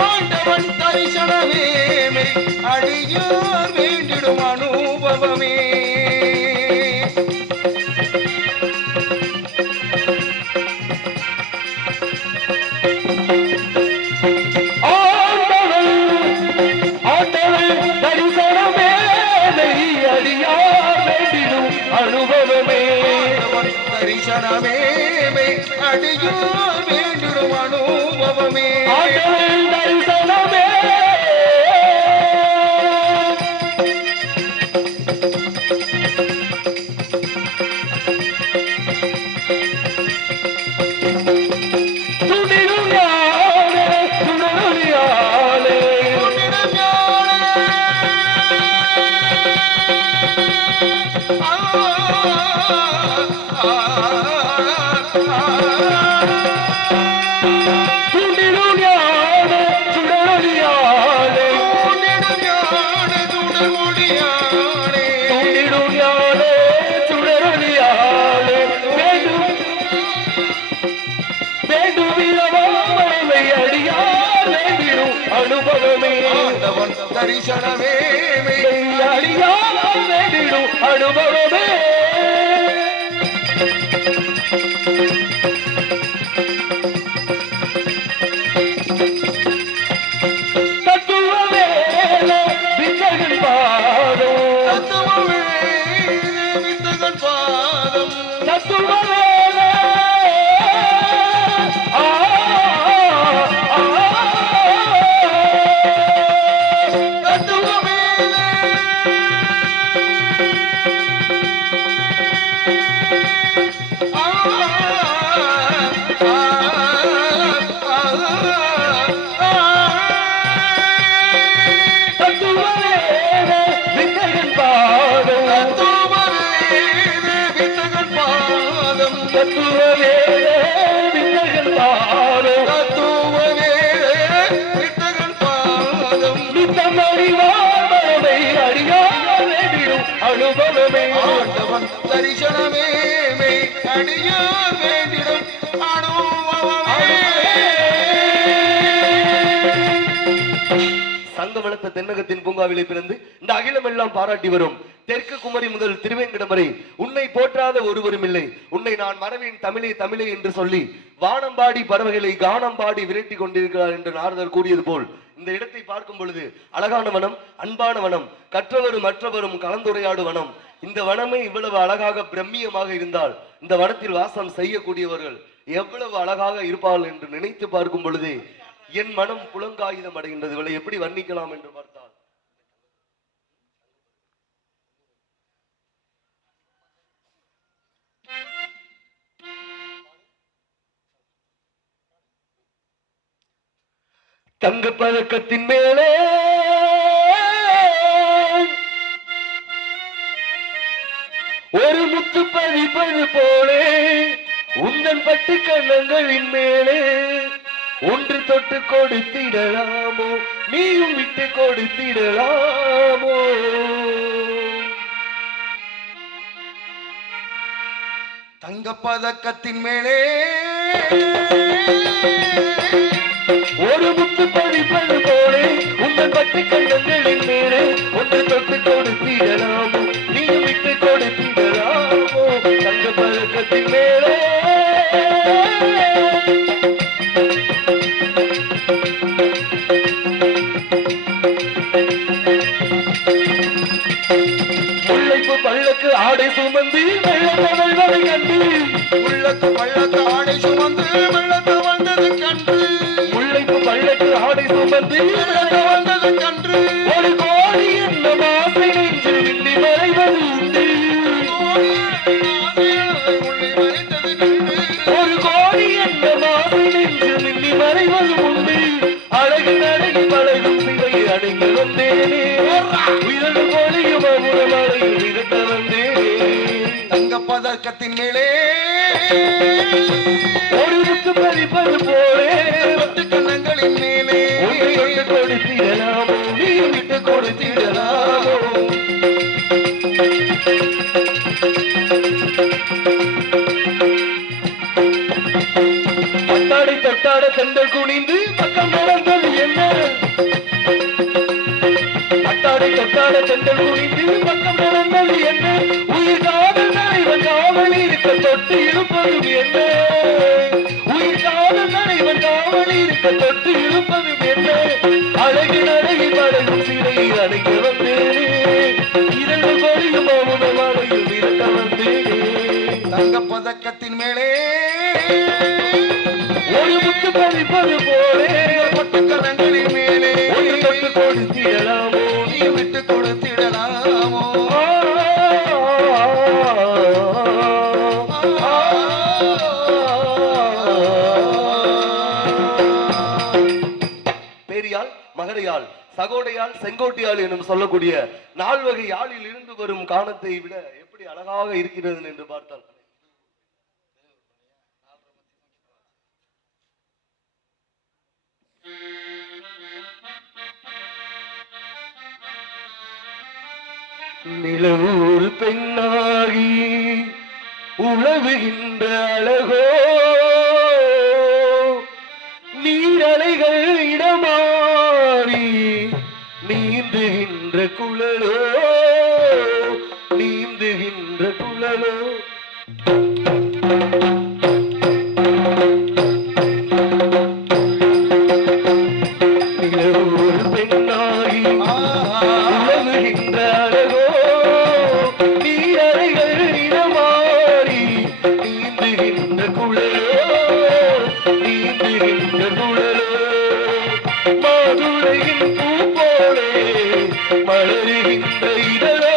ஆண்டவன் தரிசனமே அடியார் வேண்டிடும் அனுபவமே. தரிசனமே அடியார் வேண்டிடும் அனுபவமே. தரிசனமே தரிசனமே அடியார் வேண்டிடும் அனுபவமே. தத்துவமே வித்தகன் பாதம், தத்துவமே வித்தகன் பாதம், தத்துவமே ஆண்டவன் தரிசனமே அடியார் வேண்டிடும் அனுபவமே. சங்க வளர்த்த தென்னகத்தின் பூங்காவிலே பிறந்து இந்த அகிலம் எல்லாம் பாராட்டி வரும் தெற்கு குமரி முதல் திருவேங்கடம் வரை உன்னை போற்றாத ஒருவரும் இல்லை. உன்னை நான் மறவேன் தமிழே தமிழே என்று சொல்லி வானம்பாடி பறவைகளை கானம்பாடி விரட்டி கொண்டிருக்கிறார் என்று நாரதர் கூறியது போல் இந்த இடத்தை பார்க்கும் பொழுது அழகான வனம், அன்பான வனம், கற்றவரும் மற்றவரும் கலந்துரையாடு வனம். இந்த வனமே இவ்வளவு அழகாக பிரம்மியமாக இருந்தால் இந்த வனத்தில் வாசம் செய்யக்கூடியவர்கள் எவ்வளவு அழகாக இருப்பார்கள் என்று நினைத்து பார்க்கும் பொழுது என் மனம் புலங்காயுதம் அடைகின்றது. இவளை எப்படி வர்ணிக்கலாம் என்று பார்த்தால் தங்க பதக்கத்தின் மேலே ஒரு முத்து பதிப்பது போலே உந்தன் பட்டு கண்ணங்களின் மேலே ஒன்று தொட்டு கொடுத்திடலாமோ, நீயும் விட்டு கொடுத்திடலாமோ. தங்க பதக்கத்தின் மேலே ஒரு முத்து பதிப்பது போலே உந்தன் பட்டு கண்ணங்களின் மேலே ஒன்று தொட்டு கொடுத்திடலாமோ, நீயும் விட்டு கொடுத்திடலாமோ. தங்க பதக்கத்தின் மேலே முல்லைப்பு பள்ளக்கு ஆடை சுமந்து வெள்ளத்தவழ்வதை கண்டு, முள்ளக்கு பள்ளக்கு ஆடை சுமந்து வெள்ளத்த வந்தது கண்டு, முல்லைப்பு பள்ளக்கு ஆடை சுமந்து வெள்ளத்த வந்தது கன்று, ஒரு கோடி என்ன மாசை நெஞ்சில் விண்ணி மறைவது உண்டு, ஒரு கோடி என்ன மாசை நெஞ்சில் விண்ணி மறைவது உண்டு. அழகு நடை பழகும் சிலை அடங்கி வந்தேனே, உயிரது போலியும் அமுதமலையில் விரட்ட வந்தேனே. தங்க பதக்கத்தின் மேலே ஒரு முத்து பதிப்பது போலே பத்து கண்ணங்களின் மேலே ஒன்று கொடுத்திடலாமோ, நீ விட்டு கொடுத்திடலாமோ. கொடுப்பதும் என்ன உயிர் காதல் தலைவன் காவல் இருக்க தொட்டு இருப்பதும் என்ன அழகின் அழகில் படகும் சிலை அடைக்க வந்தேனே இரண்டு கோடியும் மௌனமாலையும் இருக்க வந்தேனே தங்க பதக்கத்தின் மேலே ஒரு முத்து பதிப்பது போலே பட்டு கரங்களின் மேலே ஒரு தொட்டு கொடுத்திடலாமோ நீ விட்டு கொடுத்திடலாமோ பேரியால் மகரையால் சகோடையால் செங்கோட்டையால் எனும் சொல்லக்கூடிய நால்வகை யாழில் இருந்து வரும் காணத்தை விட எப்படி அழகாக இருக்கிறது என்று பார்த்தால் நிலவூர் பெண்ணாகி உழவுகின்ற அழகோ நீரலைகள் இடமாறி நீந்துகின்ற குழலோ நீந்துகின்ற குழலோ நிலவூர் பெண்ணாகி உழவுகின்ற அழகோ நீரலைகள் இடமாறி நீந்துகின்ற குழலோ நீந்துகின்ற குழலோ மாதுளையின் பூ போலே மலருகின்ற இதழோ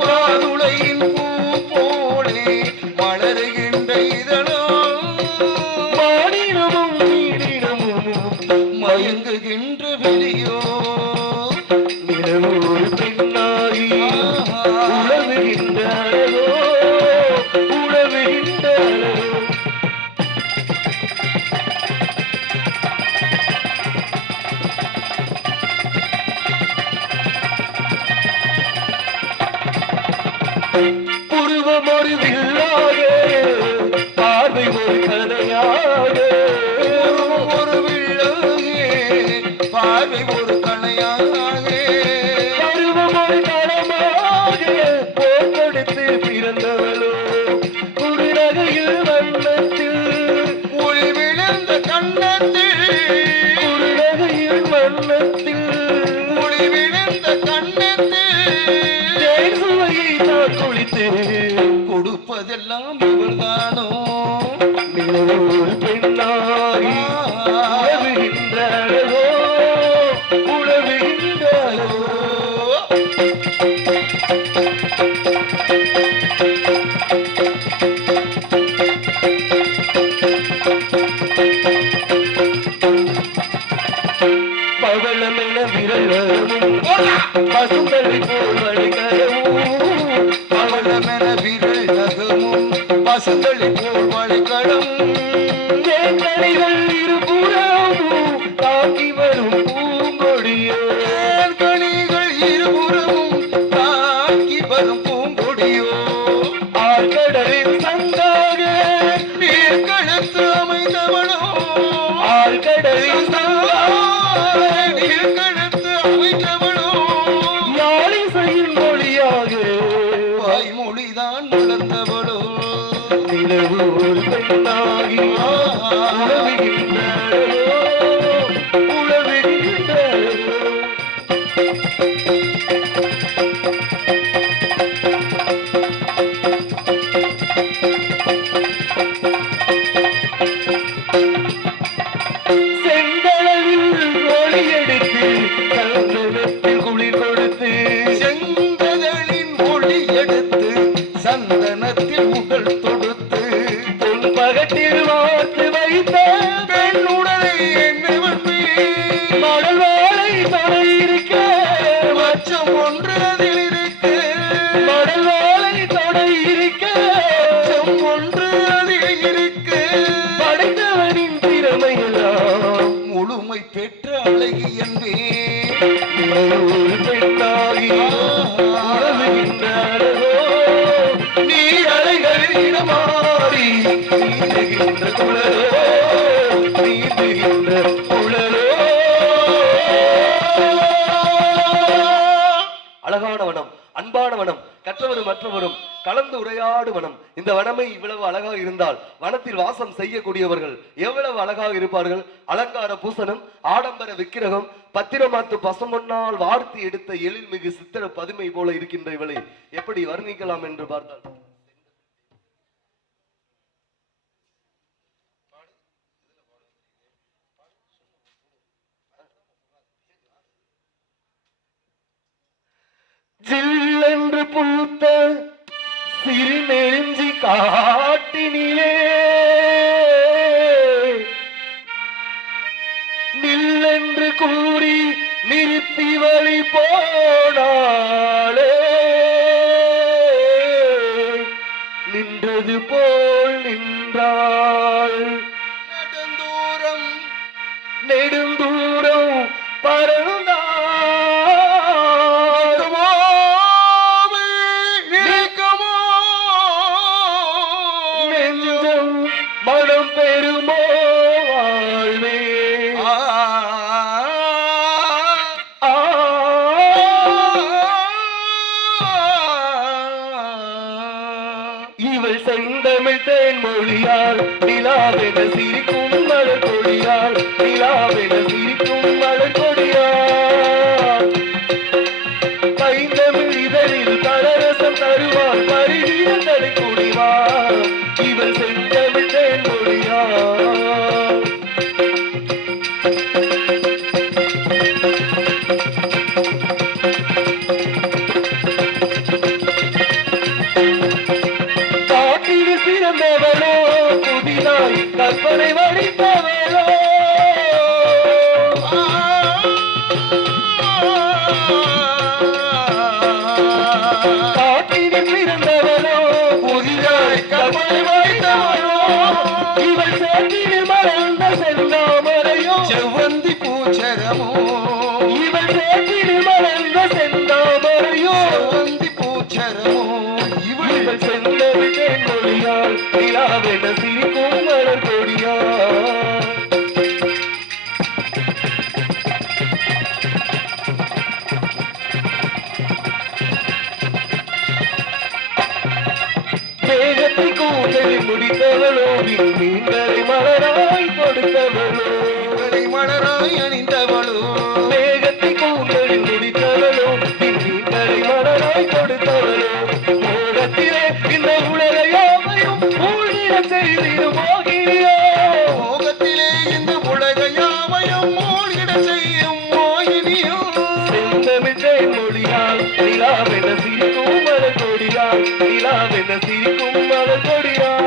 மாதுளையின் பூ போலே மலருகின்ற இதழோ மானினமும் நீடினமும் மயங்குகின்ற வெளியோ நிலவூர் பெண்ணாகி உழவுகின்ற அழகோ உழவுகின்ற அழகோ புருவம் ஒரு வில்லாக பார்வை ஒரு கலையாக ஒரு வில்லங்கே பார்வை ஒரு கணையாக பருவம் ஒரு களமாக போக்கெடுத்து பிறந்தவளோ குறுநகையில் வண்ணத்தில் ஒளி விழுந்த கண்ணத்தில் குறுநகையில் வண்ணத்தில் ஒளி விழுந்த கண்ணத்தில் தேன் சுவையை தான் குளித்து கொடுப்பதெல்லாம் இவள்தானோ நிலவூர் பெண்ணாகி உழவுகின்ற அழகோ உழவுகின்ற அழகோ பவளமென விரலும் பசுந்தலை போல் வழிகரவும் பவளமென விரல் நகமும் பசுந்தளி போல் வளைக்கடம் தேன்கனிகள் இருபுறமும் தாக்கி வரும் பூங்கொடியோ கனிகள் இருபுறமும் தாக்கி வரும் பூங்கொடியோ ஆழ்கடலின் சங்காக நீர் கழுத்து அமைந்தவளோ ஆழ்கடலின் சங்காக நீர் கழுத்து அமைந்தவளோ யாழிசையின் மொழியாக வாய்மொழிதான் வளர்ந்தவளோ நிலவூர் பெண்ணாகி உழவுகின்ற அழகோ உழவுகின்ற அழகோ செந்தளவில் ஒளி எடுத்து சந்தனத்தில் குளிர் கொடுத்து செங்கதலின் ஒளி எடுத்து சந்தனத்தில் உடல் தொடுத்து பொன் பகட்டில் வார்த்து வைத்த பெண் உடலை என்னவன் மணல் வாழை தொடை இருக்க மச்சம் ஒன்று அதில் இருக்கு மணல் வாழை தொடை இருக்க மச்சம் ஒன்று அதில் இருக்கு படைத்தவனின் திறமையெல்லாம் முழுமை பெற்ற அழகி என்பே நிலவூர் பெண்ணாகி உழவுகின்ற அழகோ நீ அலைகள் இடமாறி நீந்துகின்ற குழலோ நீந்துகின்ற குழலோ அழகான வனம் அன்பான வனம் கற்றவரும் மற்றவரும் கலந்து உரையாடு வனம். இந்த வனமே இவ்வளவு அழகாக இருந்தால் வனத்தில் வாசம் செய்யக்கூடியவர்கள் எவ்வளவு அழகாக இருப்பார்கள். அலங்கார பூசணம், ஆடம்பர விக்கிரகம், பத்திரமாத்து பசுமொன்னால் வார்த்தி எடுத்த எழில்மிகு சித்திர பதுமை போல இருக்கின்ற இவளை எப்படி வர்ணிக்கலாம் என்று பார்த்தால் ஜில்லென்று பூத்த சிறுநெருஞ்சி காட்டினிலே நில்லென்று கூறி நிறுத்தி வழி போனாளே, நின்றது போல் நின்றாள். நெடுந்தூரம் பறந்தாள். நெஞ்சம் மனம் பெருமோ வாழ்வே. இவள் செந்தமிழ் தேன் மொழியால் நிலாவென சிரிக்கும் மலர் கொடியால், நிலாவென சிரிக்கும் மலர் கொடியால். பைந்தமிழ் இதழில் பரரசம் தருவாள், பருகிய தலை குடிவாள். இவள் செந்தமிழ் தேன் மொழியால். காட்டில் பிறந்தவளோ புதிதாய் கற்பனை வடித்தவளோ, காட்டில் பிறந்தவளோ புதிதாய் கற்பனை வடித்தவளோ. இவள் சேற்றில் மலர்ந்த செந்தாமரையோ, செவ்வந்தி பூச்சரமோ, இவள் சேற்றில் மலர்ந்த செந்தாமரையோ. செவ்வந்தி பூச்சரமோ, இவள் செந்தமிழ் தேன் மொழியால் நிலாவென சிரிக்கும் மலர் கொடியால். மேகத்தை கூந்தலில் முடித்தவளோ, மீன்களை மலராய் கொடுத்தவளோ. இவளை மலராய் அணிந்தவளோ, மேகத்தை கூந்தலில் முடித்தவளோ, மீன்களை மலராய் கொடுத்தவளோ. மோகத்திலே இந்த உலக யாவையும் மூழ்கிட செய்திடும் மோகினியோ. மோகத்திலே இந்த உலக யாவையும் மூழ்கிட செய்யும் மோகினியோ. செந்தமிழ் தேன் மொழியால் நிலாவென சிரிக்கும் மலர் கொடியால், நிலாவென சிரிக்கும் மலர் கொடியால்.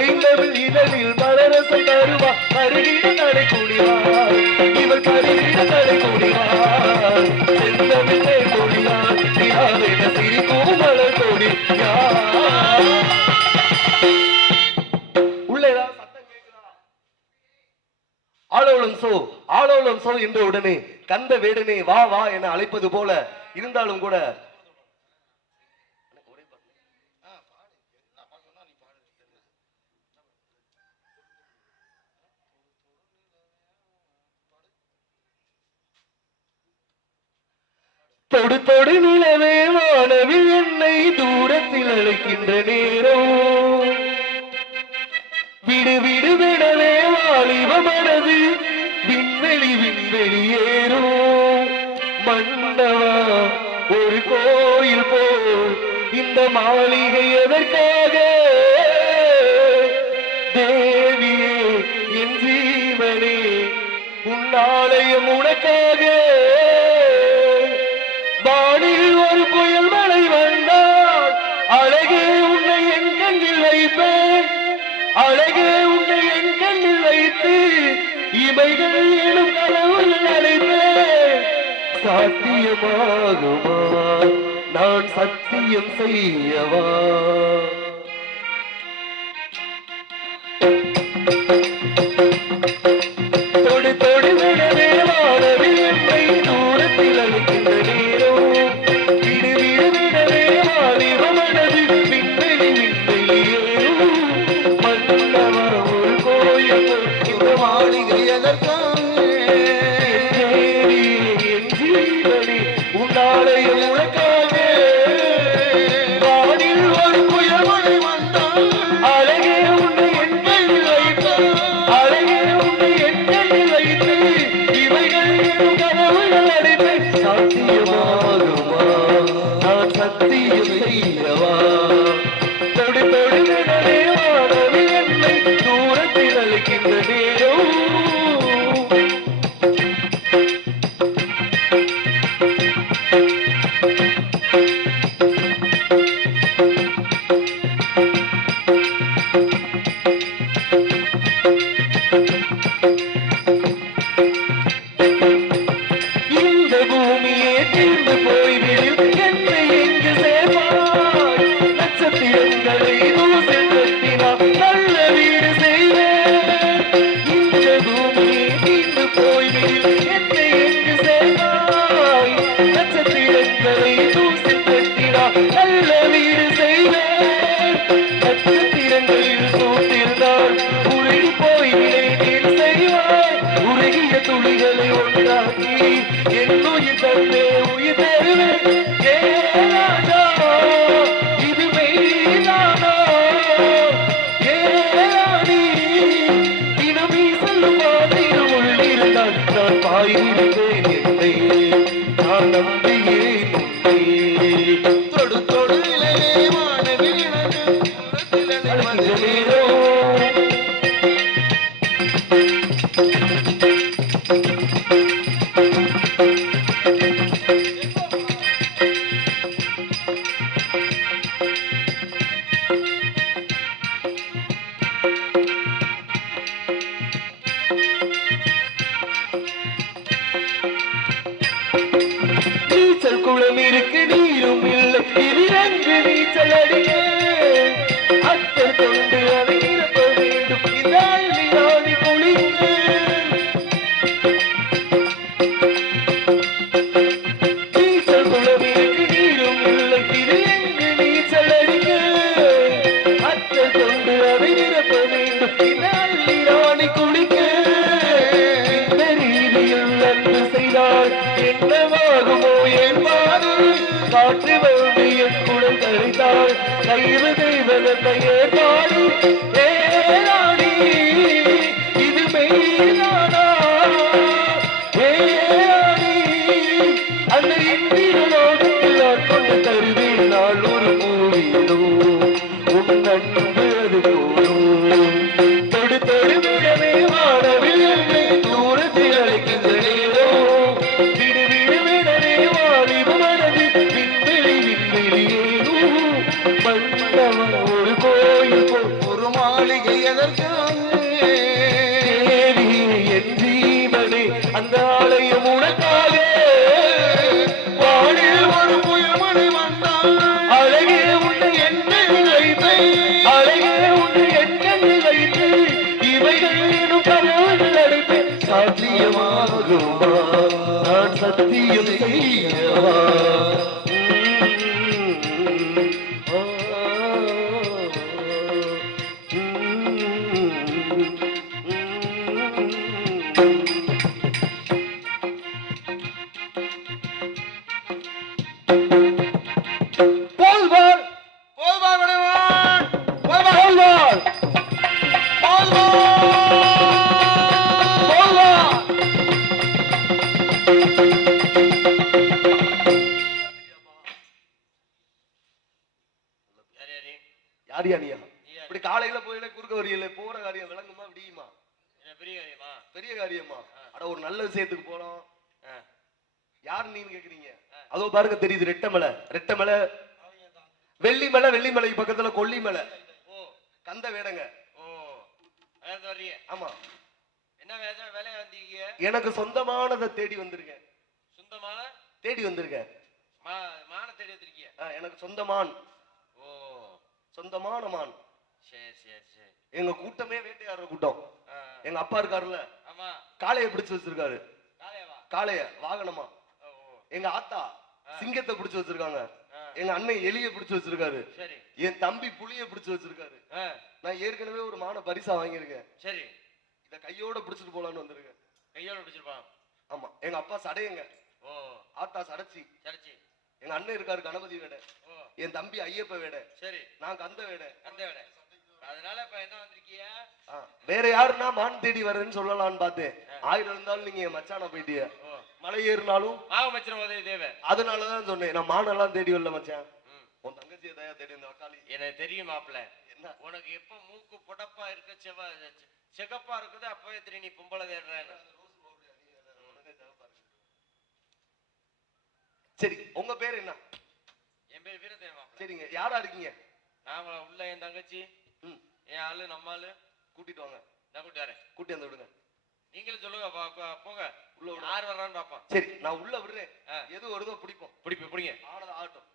ஐந்தமிழ் இதழில் மலரசம் தருவா, பருகிட தலை குடிவாள். இவள் பருகிட தலை குடிவாள். செந்தமிழ் தேன் மொழியால் நிலாவென சிரிக்கும் மலர் கொடியால். உள்ளேதான் சத்தம் கேட்குதா? ஆலோலம் சோ, ஆலோலம் சோ என்ற உடனே கந்த வேடனே வா வா என அழைப்பது போல இருந்தாலும் கூட தொடு தொடு நிலவே வானவில் என்னை தூரத்தில் அழைக்கின்ற நேரம், விடு விடு விடவே வாலிப மனது விண்வெளி விண்வெளி ஏறும். மன்னவா ஒரு கோயில் போல் இந்த மாளிகை எதற்காக? தேவியே என் ஜீவனே உன்னாலயம் உனக்காக. வானில் ஒரு புயல் மழை வந்தால் அழகே உன்னை என் கண்ணில் வைப்பேன், அழகே உன்னை என் கண்ணில் வைத்து இமைகள் எனும் கனவுள் அழைப்பேன். சாத்தியமாகுமா நான் சத்தியம் செய்யவா? தொடு தொடு விடவே வானவில் என்னை தூரத்தில் அழைக்கின்ற நேரம், விடு விடு விடவே வாலிப மனது விண்வெளி விண்வெளி ஏறும். மன்னவா ஒரு கோயில் இந்த மாளிகை எதற்காக? என் ஜீவனே உன்னாலயம் உனக்காக. நட்சத்திரங்களில் சூட்டிருந்தால் உருகி போய் நினைவில் செய்வாய். உருகிய துளிகளை ஒன்றாக்கி என் உயிர் தந்தே உயிர் தருவேன். ஏ ராஜா, இது மெய்தானா? ஏ ராணி, தினம் நீ சொல்லும் வார்த்தையில் உள்ளிருந்தால் நான் பாயிருப்பேன். என்னை நான் நம்புகிறேன் உன்னை. தொடு தொடு இலையே வானவில் இணங்கு புறத்தில் அணைவது நேரோ நீச்சல் குளம் இருக்கு நீரும் இல்லை இறங்கு நீச்சல் அடிக்க அத்தர் கொண்டு அதை நிரப்ப வேண்டும் இதால் நீராடி குளிக்க நீச்சல் குளம் இருக்கு நீரும் இல்லை இறங்கு நீச்சல் அடிக்க அத்தர் கொண்டு அதை நிரப்ப வேண்டும் இதால் நீராடி குளிக்க இந்த ரீதியில் அன்பு செய்தால் என்னவாகுமோ என்பாரு காற்று வந்து என் குடல் கழித்தாள் கயிறு தெய்வத்தை ஏற்பாடு. ஏ ராணி, இது மெய்தானா? ஏ ராணி, அந்த இந்திர லோகத்தில் நான் கொண்டு தருவேன் நாள் ஒரு பூவினோ உன் அன்பு அது போலும். தொடு தொடு விடவே வானவில் என்னை தூரத்தில் அழைக்கின்ற நேரம் விடு விடு விடவே வாலிப மனது விண்வெளி விண்வெளியேனோ மன்னவன் ஒரு கோயில் போல் ஒரு மாளிகை எதற்காக தேவி என் ஜீவனே அந்த ஆலயம் உனக்காக வானில் ஒரு புயமணி வந்தான் அழகே உன்னை எண்ணெயில் வைத்து அழகே உன்னை எண்ணெயில் வைத்து இவைகள் எனும் கனவுகள் அடைப்பேன் சாத்தியமாகுமா நான் சத்தியம் செய்யவா. போல்வார் போல்வா விடுவான் போல்வா போல்வார் போல்வா போல்வார். யார் யாரியா இப்படி காலையில போயில குறுக்க வரியல போற காரியம் விளங்குமா விடியுமா? பெரிய காரியமா? அட ஒரு நல்ல விஷயத்துக்கு போறோம். யார் நீன்னு கேக்குறீங்க? அதோ பாருங்க தெரியுது ரெட்டை மலை வெள்ளி மலை பக்கத்துல கொல்லி மலை கந்த வேடங்க. ஆமா, என்ன வேலை வந்தீங்க? எனக்கு சொந்தமானதை தேடி வந்திருக்கேன். சொந்தமான தேடி வந்திருக்கேன். மான தேடி வந்திருக்கீங்க? எனக்கு சொந்தமான், ஓ, சொந்தமான மான். சரி சரி சரி. எங்க கூட்டமே வேட்டையாடுற கூட்டம். எங்க அப்பா இருக்காருல்ல, ஆமா, காளைய பிடிச்சு வச்சிருக்காரு. காலையவா? காளைய வாகனமா. ஓ, எங்க ஆத்தா சிங்கத்தை பிடிச்சு வச்சிருக்காங்க. எங்க அண்ணன் எலிய பிடிச்சு வச்சிருக்காரு. சரி. என் தம்பி புலிய பிடிச்சு வச்சிருக்காரு. நான் ஏற்கனவே ஒரு மான பரிசா வாங்கியிருக்கேன். சரி. இத கையோட பிடிச்சிட்டு போலான்னு வந்திருக்கேன். கையோட பிடிச்சிருப்பான். ஆமா, எங்க அப்பா சடையங்க. ஓ, ஆத்தா சடைச்சி. சரிச்சி. எங்க அண்ணன் இருக்காரு கணபதி வேட. ஓ, என் தம்பி ஐயப்ப வேட. சரி. நான் கந்த வேட. கந்த வேட. அதனால இப்ப என்ன வந்திருக்கீங்க? வேற யாருன்னா மான் தேடி வரேன்னு சொல்லலாம்னு பார்த்தேன். 1000 இருந்தாலும் நீங்க என் மச்சான போயிட்டீங்க. மலை ஏறினாலும் மாவமச்சன உதவி தேவை. அதனாலதான் சொன்னேன், நான் மானெல்லாம் தேடி வரல மச்சான். உன் தங்கச்சியை தயா தேடி இந்த வக்காளி. எனக்கு தெரியும் மாப்பிள்ள. என்ன உனக்கு எப்ப மூக்கு புடப்பா இருக்க சிகப்பா இருக்குது அப்பவே தெரியும் நீ பொம்பளை தேடுறேன்னு. சரி, உங்க பேர் என்ன? என் பேர் வீரதேவ மாப்பிள்ள. சரிங்க, யாரா இருக்கீங்க? நாம உள்ள என் தங்கச்சி, என் ஆளு, நம்ம ஆளு கூட்டிட்டு வாங்க. நான் கூட்டி வரேன். கூட்டி வந்து விடுங்க. நீங்களும் சொல்லுங்க, போங்க உள்ள யார் வர்றான்னு பாப்போம். சரி, நான் உள்ள விடுறேன். எது வருதோ பிடிப்போம். பிடிங்க. ஆனது ஆகட்டும்.